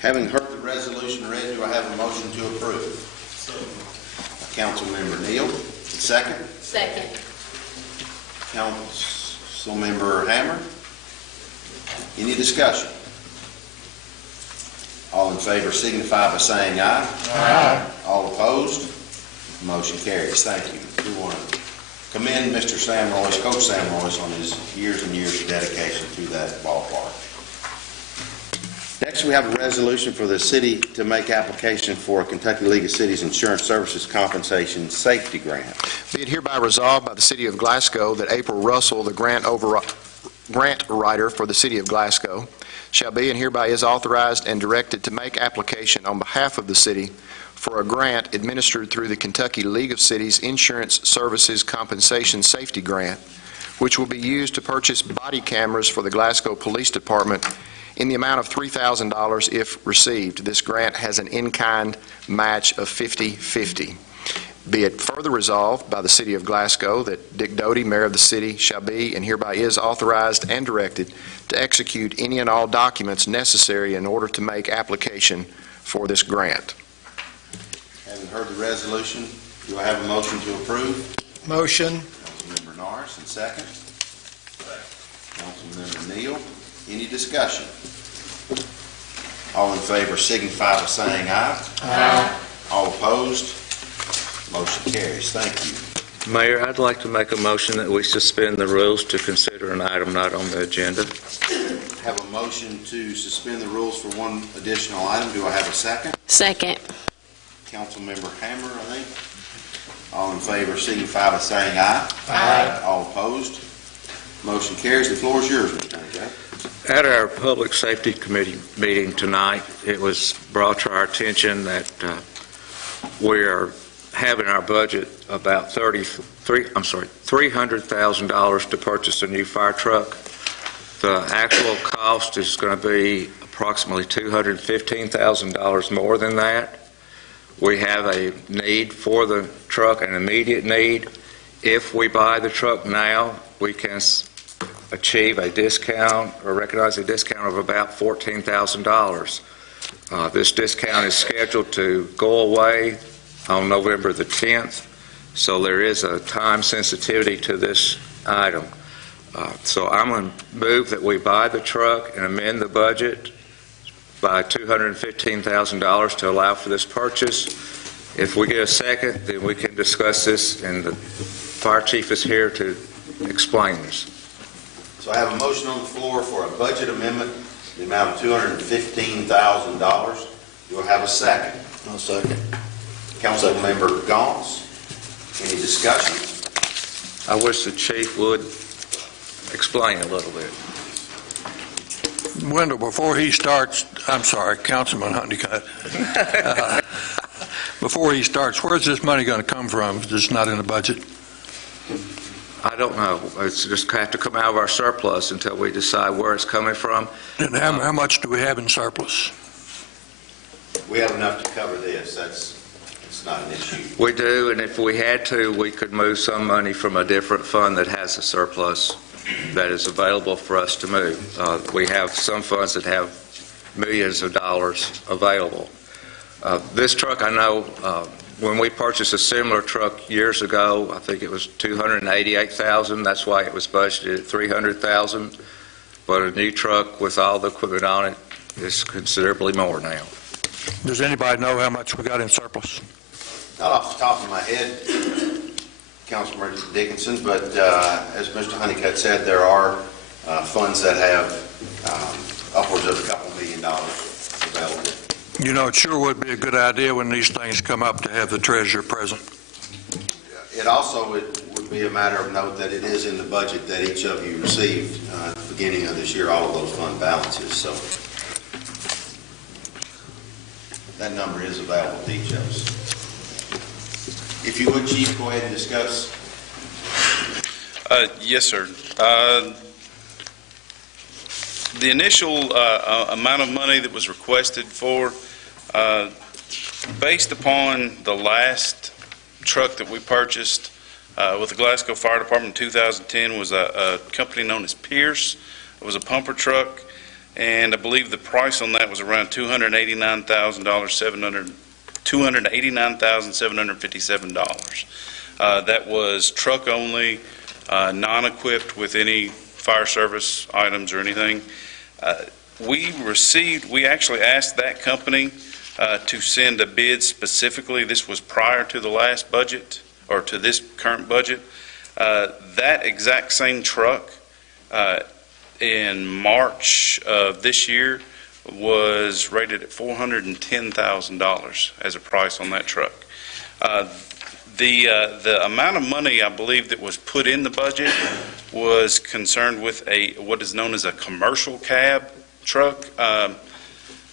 Having heard the resolution read, do I have a motion to approve? Councilmember Neal, second. Second. Councilmember Hammer. Any discussion? All in favor signify by saying aye. Aye. All opposed? Motion carries. Thank you. We want to commend Mr. Sam Royce, Coach Sam Royce, on his years and years of dedication to that ballpark. Next, we have a resolution for the city to make application for a Kentucky League of Cities Insurance Services Compensation Safety Grant. Be it hereby resolved by the City of Glasgow that April Russell, the grant writer for the City of Glasgow, shall be and hereby is authorized and directed to make application on behalf of the city for a grant administered through the Kentucky League of Cities Insurance Services Compensation Safety Grant, which will be used to purchase body cameras for the Glasgow Police Department in the amount of $3,000 if received. This grant has an in-kind match of 50-50. Be it further resolved by the City of Glasgow that Dick Doty, Mayor of the city, shall be and hereby is authorized and directed to execute any and all documents necessary in order to make application for this grant. Having heard the resolution, do I have a motion to approve? Motion. Councilmember Norris. Johnson, second. Councilmember Neal. Any discussion? All in favor signify by saying aye. Aye. All opposed? Motion carries. Thank you. Mayor, I'd like to make a motion that we suspend the rules to consider an item not on the agenda. Have a motion to suspend the rules for one additional item. Do I have a second? Second. Councilmember Hammer, I think. All in favor signify by saying aye. Aye. All opposed? Motion carries. The floor is yours, Mr. Honeycutt. At our Public Safety Committee meeting tonight, it was brought to our attention that we are having our budget about $300,000 to purchase a new fire truck. The actual cost is going to be approximately $215,000 more than that. We have a need for the truck, an immediate need. If we buy the truck now, we can achieve a discount or recognize a discount of about $14,000. This discount is scheduled to go away on November the 10th, so there is a time sensitivity to this item. So I'm going to move that we buy the truck and amend the budget by $215,000 to allow for this purchase. If we get a second, then we can discuss this, and the fire chief is here to explain this. So I have a motion on the floor for a budget amendment in the amount of $215,000. Do I have a second? I'll second. Councilmember Gauntz, any discussion? I wish the chief would explain a little bit. Wendell, before he starts, I'm sorry, Councilman Honeycutt. Before he starts, where's this money going to come from if it's not in the budget? I don't know. It's just have to come out of our surplus until we decide where it's coming from. And how much do we have in surplus? We have enough to cover this. It's not an issue. We do, and if we had to, we could move some money from a different fund that has a surplus that is available for us to move. We have some funds that have millions of dollars available. This truck, I know, when we purchased a similar truck years ago, I think it was $288,000. That's why it was budgeted at $300,000. But a new truck with all the equipment on it is considerably more now. Does anybody know how much we got in surplus? Not off the top of my head, Councilman Dickinson, but as Mr. Honeycutt said, there are funds that have upwards of a couple $1 million available. You know, it sure would be a good idea when these things come up to have the treasurer present. It also would be a matter of note that it is in the budget that each of you received at the beginning of this year, all of those fund balances. So that number is available to each of us. If you would, Chief, go ahead and discuss. Yes, sir. The initial amount of money that was requested for, based upon the last truck that we purchased with the Glasgow Fire Department in 2010, was a company known as Pierce. It was a pumper truck, and I believe the price on that was around $289,757. That was truck only, non-equipped with any fire service items or anything. We actually asked that company to send a bid specifically. This was prior to the last budget, or to this current budget. That exact same truck in March of this year was rated at $410,000 as a price on that truck. The amount of money, I believe, that was put in the budget was concerned with what is known as a commercial cab truck.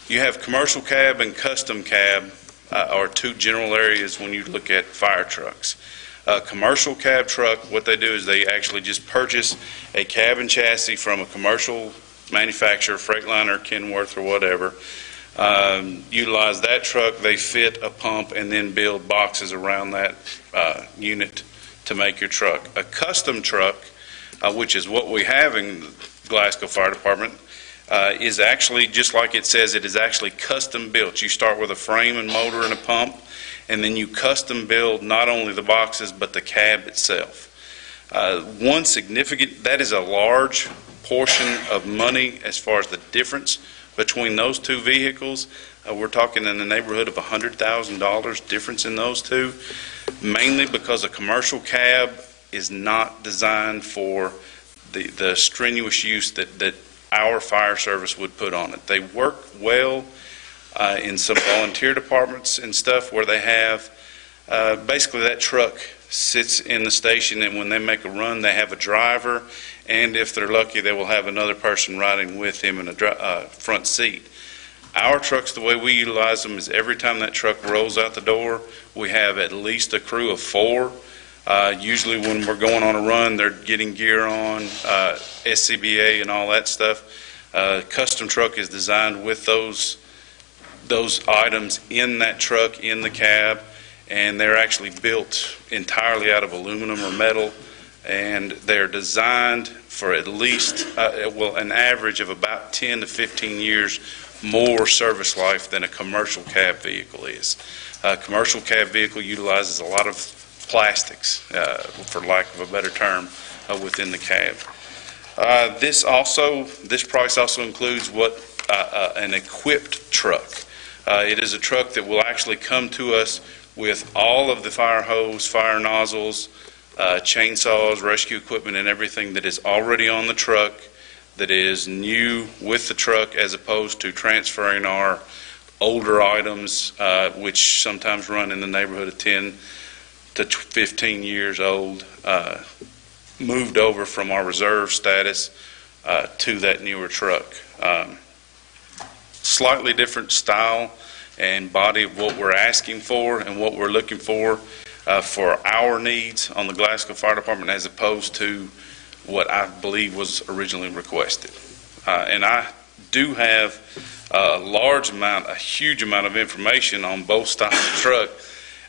You have commercial cab and custom cab are two general areas when you look at fire trucks. A commercial cab truck, what they do is they actually just purchase a cab and chassis from a commercial manufacturer, Freightliner, Kenworth, or whatever. Utilize that truck, they fit a pump, and then build boxes around that unit to make your truck. A custom truck, which is what we have in the Glasgow Fire Department, is actually, just like it says, it is actually custom built. You start with a frame and motor and a pump, and then you custom build not only the boxes but the cab itself. One significant, that is a large portion of money as far as the difference between those two vehicles. We're talking in the neighborhood of $100,000 difference in those two, mainly because a commercial cab is not designed for the strenuous use that our fire service would put on it. They work well in some volunteer departments and stuff where they have, basically that truck sits in the station, and when they make a run, they have a driver, and if they're lucky, they will have another person riding with him in a front seat. Our trucks, the way we utilize them is every time that truck rolls out the door, we have at least a crew of 4. Usually when we're going on a run, they're getting gear on, SCBA and all that stuff. Custom truck is designed with those items in that truck, in the cab, and they're actually built entirely out of aluminum or metal, and they're designed for at least, an average of about 10 to 15 years more service life than a commercial cab vehicle is. A commercial cab vehicle utilizes a lot of plastics, for lack of a better term, within the cab. This price also includes an equipped truck. It is a truck that will actually come to us with all of the fire hose, fire nozzles, chainsaws, rescue equipment, and everything that is already on the truck, that is new with the truck, as opposed to transferring our older items, which sometimes run in the neighborhood of 10 to 15 years old, moved over from our reserve status to that newer truck. Slightly different style and body of what we're asking for and what we're looking for our needs on the Glasgow Fire Department, as opposed to what I believe was originally requested. And I do have a huge amount of information on both styles of truck.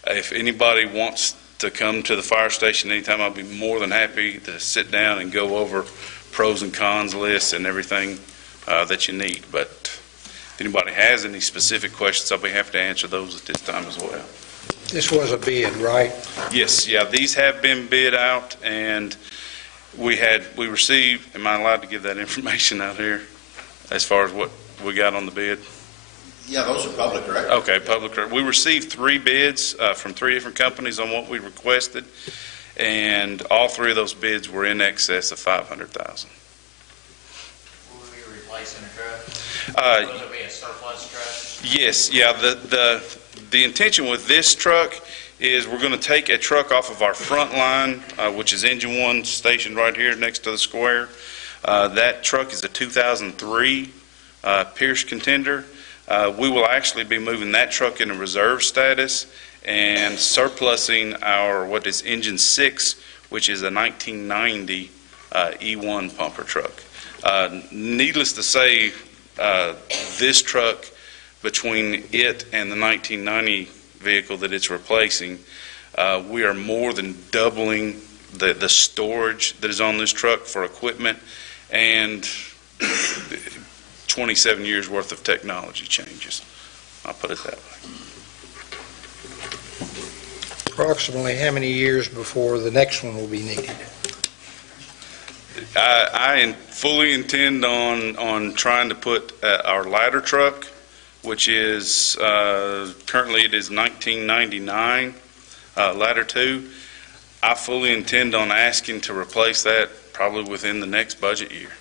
If anybody wants to come to the fire station anytime, I'll be more than happy to sit down and go over pros and cons lists and everything that you need. But if anybody has any specific questions, I'll be happy to answer those at this time as well. This was a bid, right? Yes, yeah, these have been bid out, and we received, am I allowed to give that information out here as far as what we got on the bid? Yeah, those are public records. Okay, public record. We received 3 bids from 3 different companies on what we requested, and all 3 of those bids were in excess of $500,000. Will we be replacing a truck? Will it be a surplus truck? Yes, yeah. The intention with this truck is we're going to take a truck off of our front line, which is Engine 1 stationed right here next to the square. That truck is a 2003 Pierce Contender. We will actually be moving that truck into reserve status and surplusing what is Engine 6, which is a 1990 E1 pumper truck. Needless to say, this truck, between it and the 1990 vehicle that it's replacing, we are more than doubling the storage that is on this truck for equipment, and 27 years worth of technology changes. I'll put it that way. Approximately how many years before the next one will be needed? I fully intend on trying to put our ladder truck, which is currently it is 1999 ladder 2. I fully intend on asking to replace that probably within the next budget year.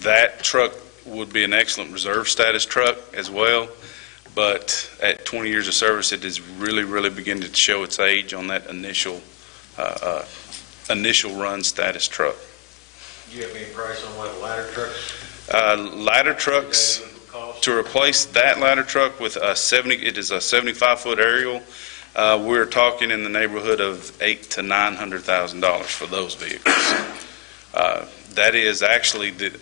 That truck would be an excellent reserve status truck as well, but at 20 years of service, it is really beginning to show its age on that initial run status truck. Do you have any price on what a ladder truck? Ladder trucks, to replace that ladder truck with it is a 75-foot aerial, we're talking in the neighborhood of $800,000 to $900,000 for those vehicles. That is actually the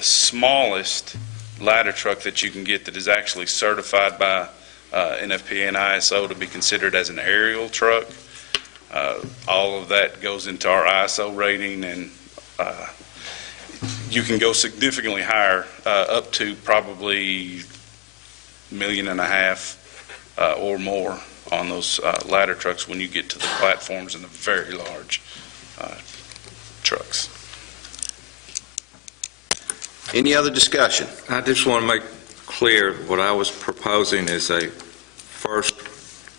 smallest ladder truck that you can get that is actually certified by NFPA and ISO to be considered as an aerial truck. All of that goes into our ISO rating, and you can go significantly higher, up to probably $1.5 million or more on those ladder trucks when you get to the platforms and the very large trucks. Any other discussion? I just want to make clear what I was proposing is a first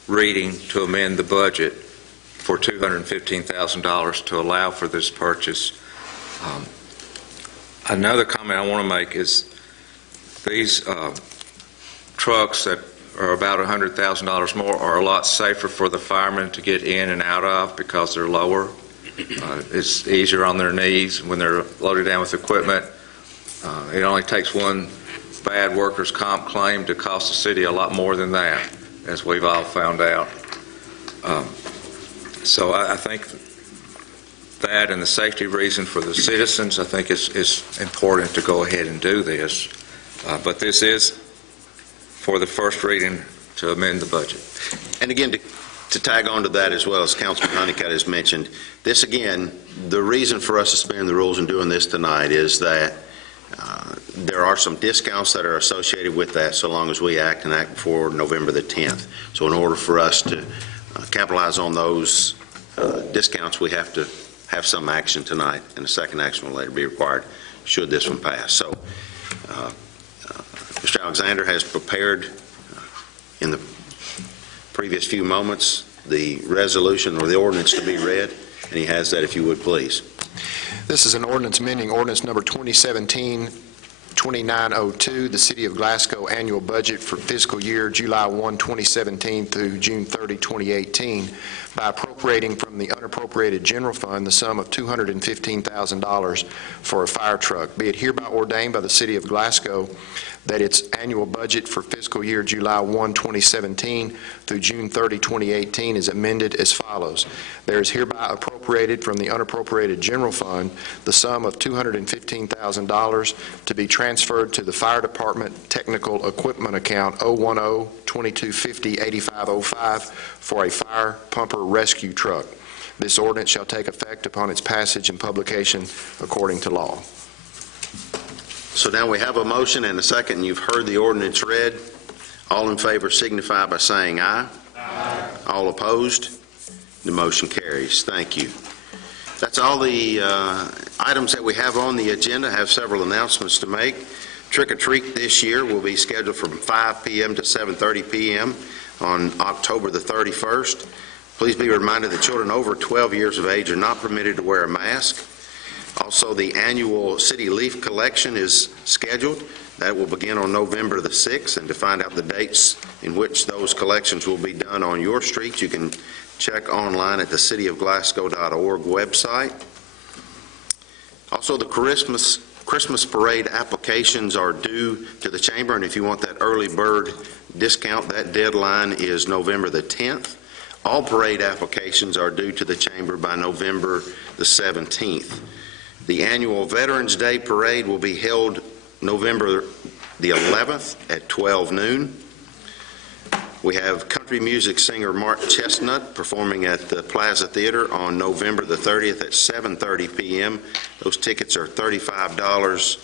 reading to amend the budget for $215,000 to allow for this purchase. Another comment I want to make is these trucks that are about $100,000 more are a lot safer for the firemen to get in and out of because they're lower. It's easier on their knees when they're loaded down with equipment. It only takes one bad workers' comp claim to cost the city a lot more than that, as we've all found out. So I think that and the safety reason for the citizens, I think is important to go ahead and do this. But this is for the first reading to amend the budget. And again, to tag on to that as well, as Councilman Honeycutt has mentioned, this again, the reason for us suspending the rules and doing this tonight is that there are some discounts that are associated with that so long as we act before November the 10th. So in order for us to capitalize on those discounts, we have to have some action tonight, and a second action will later be required should this one pass. So Mr. Alexander has prepared in the previous few moments the resolution or the ordinance to be read, and he has that, if you would please. This is an ordinance amending ordinance number 2017-2902, the City of Glasgow annual budget for fiscal year July 1, 2017 through June 30, 2018, by appropriating from the unappropriated general fund the sum of $215,000 for a fire truck. Be it hereby ordained by the City of Glasgow that its annual budget for fiscal year July 1, 2017 through June 30, 2018 is amended as follows. There is hereby appropriated from the unappropriated general fund the sum of $215,000 to be transferred to the Fire Department Technical Equipment Account 010-2250-8505 for a fire pumper rescue truck. This ordinance shall take effect upon its passage and publication according to law. So now we have a motion and a second, and you've heard the ordinance read. All in favor signify by saying aye. Aye. All opposed? The motion carries. Thank you. That's all the items that we have on the agenda. I have several announcements to make. Trick or Treat this year will be scheduled from 5 p.m. to 7:30 p.m. on October the 31st. Please be reminded that children over 12 years of age are not permitted to wear a mask. Also, the annual city leaf collection is scheduled. That will begin on November the 6th, and to find out the dates in which those collections will be done on your street, you can check online at the cityofglasgow.org website. Also, the Christmas parade applications are due to the chamber, and if you want that early bird discount, that deadline is November the 10th. All parade applications are due to the chamber by November the 17th. The annual Veterans Day Parade will be held November the 11th at 12 noon. We have country music singer Mark Chestnut performing at the Plaza Theater on November the 30th at 7:30 p.m. Those tickets are $35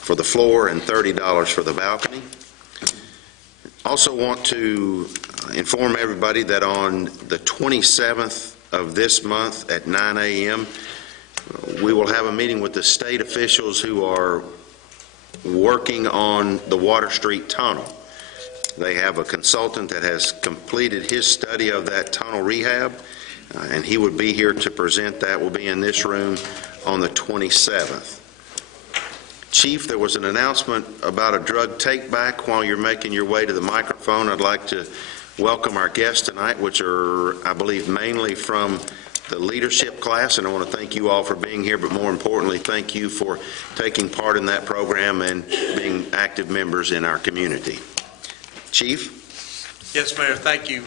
for the floor and $30 for the balcony. Also want to inform everybody that on the 27th of this month at 9 a.m., we will have a meeting with the state officials who are working on the Water Street Tunnel. They have a consultant that has completed his study of that tunnel rehab, and he would be here to present that. Will be in this room on the 27th. Chief, there was an announcement about a drug take-back. While you're making your way to the microphone, I'd like to welcome our guests tonight, which are, I believe, mainly from the leadership class, and I want to thank you all for being here, but more importantly, thank you for taking part in that program and being active members in our community. Chief? Yes, Mayor, thank you.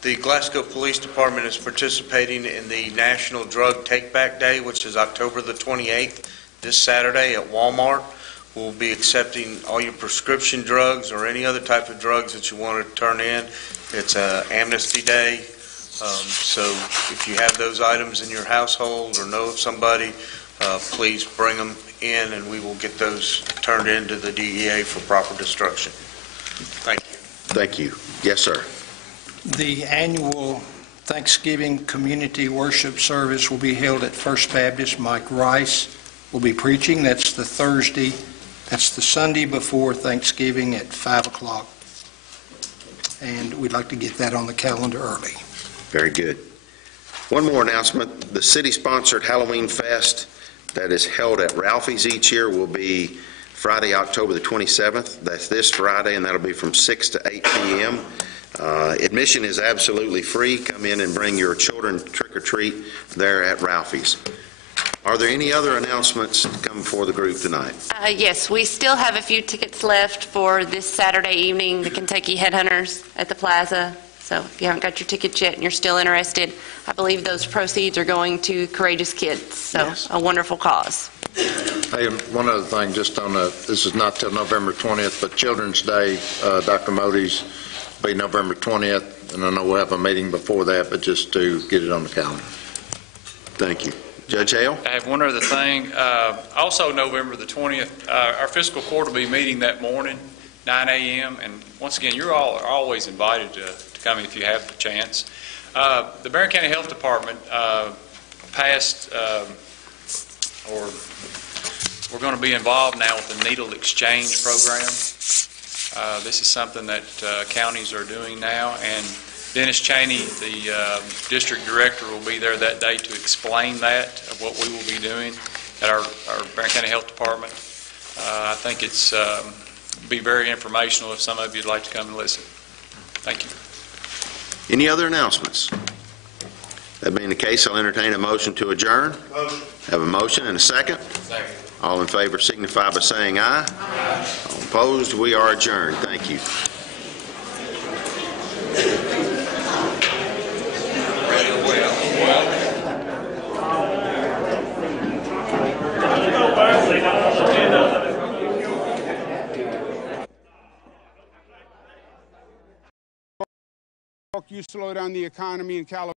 The Glasgow Police Department is participating in the National Drug Take-Back Day, which is October the 28th, this Saturday at Walmart. We'll be accepting all your prescription drugs or any other type of drugs that you want to turn in. It's Amnesty Day. So if you have those items in your household or know of somebody, please bring them in and we will get those turned into the DEA for proper destruction. Thank you. Thank you. Yes, sir. The annual Thanksgiving Community Worship Service will be held at First Baptist. Mike Rice will be preaching. That's the Sunday before Thanksgiving at 5 o'clock. And we'd like to get that on the calendar early. Very good. One more announcement. The city-sponsored Halloween Fest that is held at Ralphie's each year will be Friday, October the 27th. That's this Friday, and that'll be from 6 to 8 p.m. Admission is absolutely free. Come in and bring your children trick-or-treat there at Ralphie's. Are there any other announcements to come before the group tonight? Yes, we still have a few tickets left for this Saturday evening, the Kentucky Headhunters at the Plaza. So if you haven't got your tickets yet and you're still interested, I believe those proceeds are going to Courageous Kids. So yes. A wonderful cause. Hey, one other thing, just on this is not till November 20th, but Children's Day, Dr. Modi's be November 20th, and I know we'll have a meeting before that, but just to get it on the calendar. Thank you. Judge Hale? I have one other thing. Also November the 20th, our fiscal court will be meeting that morning, 9 a.m., and once again, you're all are always invited to come if you have the chance. The Barron County Health Department passed, or we're going to be involved now with the needle exchange program. This is something that counties are doing now, and Dennis Cheney, the district director, will be there that day to explain that, of what we will be doing at our Barron County Health Department. I think it's be very informational if some of you would like to come and listen. Thank you. Any other announcements? That being the case, I'll entertain a motion to adjourn. Motion. Have a motion and a second. Second. All in favor signify by saying aye. Aye. All opposed, we are adjourned. Thank you. You slow down the economy in California.